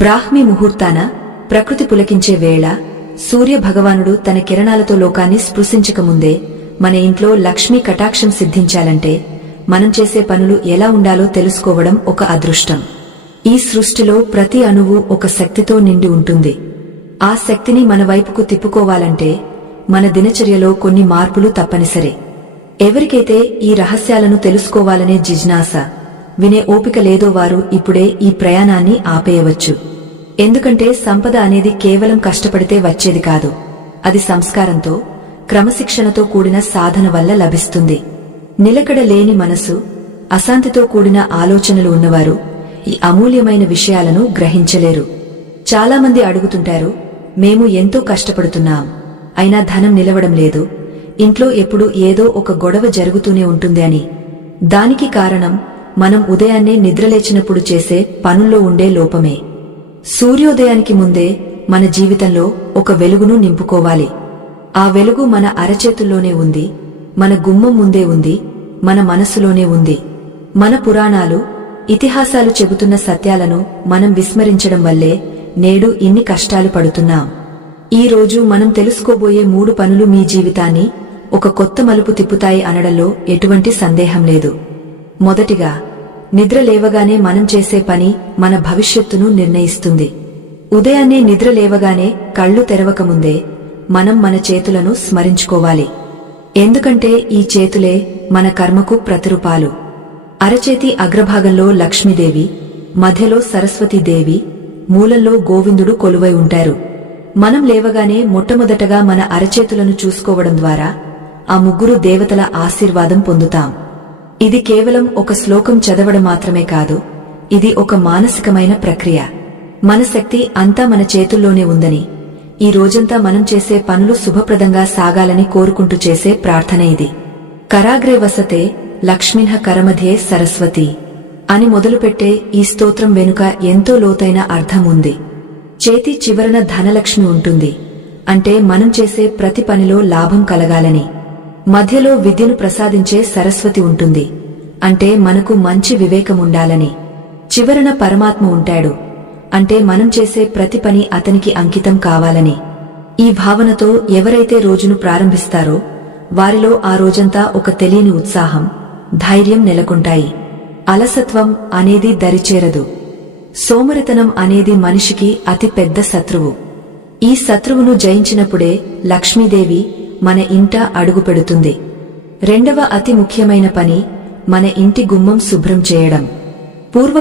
బ్రాహ్మీ ముహూర్తాన ప్రకృతి పులకించే వేళ సూర్య భగవానుడు తన కిరణాలతో లోకాన్ని స్పృశించకముందే మన ఇంట్లో లక్ష్మీ కటాక్షం సిద్ధించాలంటే మనం చేసే పనులు ఎలా ఉండాలో తెలుసుకోవడం ఒక అదృష్టం. ఈ సృష్టిలో ప్రతి అణువు ఒక శక్తితో నిండి ఉంటుంది. ఆ శక్తిని మన వైపుకు తిప్పుకోవాలంటే మన దినచర్యలో కొన్ని మార్పులు తప్పనిసరి. ఎవరికైతే ఈ రహస్యాలను తెలుసుకోవాలనే జిజ్ఞాస, వినే ఓపిక లేదో వారు ఇప్పుడే ఈ ప్రయాణాన్ని ఆపేయవచ్చు. ఎందుకంటే సంపద అనేది కేవలం కష్టపడితే వచ్చేది కాదు. అది సంస్కారంతో, క్రమశిక్షణతో కూడిన సాధన వల్ల లభిస్తుంది. నిలకడ లేని మనసు, అశాంతితో కూడిన ఆలోచనలు ఉన్నవారు ఈ అమూల్యమైన విషయాలను గ్రహించలేరు. చాలామంది అడుగుతుంటారు, మేము ఎంతో కష్టపడుతున్నాం, అయినా ధనం నిలవడం లేదు, ఇంట్లో ఎప్పుడూ ఏదో ఒక గొడవ జరుగుతూనే ఉంటుంది అని. దానికి కారణం మనం ఉదయాన్నే నిద్రలేచినప్పుడు చేసే పనుల్లో ఉండే లోపమే. సూర్యోదయానికి ముందే మన జీవితంలో ఒక వెలుగును నింపుకోవాలి. ఆ వెలుగు మన అరచేతుల్లోనే ఉంది, మన గుమ్మం ముందే ఉంది, మన మనసులోనే ఉంది. మన పురాణాలు, ఇతిహాసాలు చెబుతున్న సత్యాలను మనం విస్మరించడం వల్లే నేడు ఇన్ని కష్టాలు పడుతున్నాం. ఈ రోజు మనం తెలుసుకోబోయే 3 పనులు మీ జీవితాన్ని ఒక కొత్త మలుపు తిప్పుతాయి అనడంలో ఎటువంటి సందేహం లేదు. మొదటిగా, నిద్ర లేవగానే మనం చేసే పని మన భవిష్యత్తును నిర్ణయిస్తుంది. ఉదయాన్నే నిద్ర లేవగానే కళ్ళు తెరవకముందే మనం మన చేతులను స్మరించుకోవాలి. ఎందుకంటే ఈ చేతులే మన కర్మకు ప్రతిరూపాలు. అరచేతి అగ్రభాగంలో లక్ష్మీదేవి, మధ్యలో సరస్వతీదేవి, మూలంలో గోవిందుడు కొలువై ఉంటారు. మనం లేవగానే మొట్టమొదటగా మన అరచేతులను చూసుకోవడం ద్వారా ఆ 3 దేవతల ఆశీర్వాదం పొందుతాం. ఇది కేవలం ఒక శ్లోకం చదవడం మాత్రమే కాదు, ఇది ఒక మానసికమైన ప్రక్రియ. మన శక్తి అంతా మన చేతుల్లోనే ఉందని, ఈ రోజంతా మనం చేసే పనులు శుభప్రదంగా సాగాలని కోరుకుంటూ చేసే ప్రార్థన ఇది. కరాగ్రే వసతే లక్ష్మిన్హ కరమధ్యే సరస్వతి అని మొదలుపెట్టే ఈ స్తోత్రం వెనుక ఎంతో లోతైన అర్థం ఉంది. చేతి చివరన ధనలక్ష్మి ఉంటుంది, అంటే మనం చేసే ప్రతి పనిలో లాభం కలగాలని. మధ్యలో విద్యను ప్రసాదించే సరస్వతి ఉంటుంది, అంటే మనకు మంచి వివేకముండాలని. చివరన పరమాత్మ ఉంటాడు, అంటే మనం చేసే ప్రతి పని అతనికి అంకితం కావాలని. ఈ భావనతో ఎవరైతే రోజును ప్రారంభిస్తారో వారిలో ఆ రోజంతా ఒక తెలియని ఉత్సాహం, ధైర్యం నెలకొంటాయి. అలసత్వం అనేది దరిచేరదు. సోమరితనం అనేది మనిషికి అతి పెద్ద శత్రువు. ఈ శత్రువును జయించినప్పుడే లక్ష్మీదేవి మన ఇంట అడుగుపెడుతుంది. రెండవ అతి ముఖ్యమైన పని మన ఇంటి గుమ్మం శుభ్రం చేయడం. పూర్వ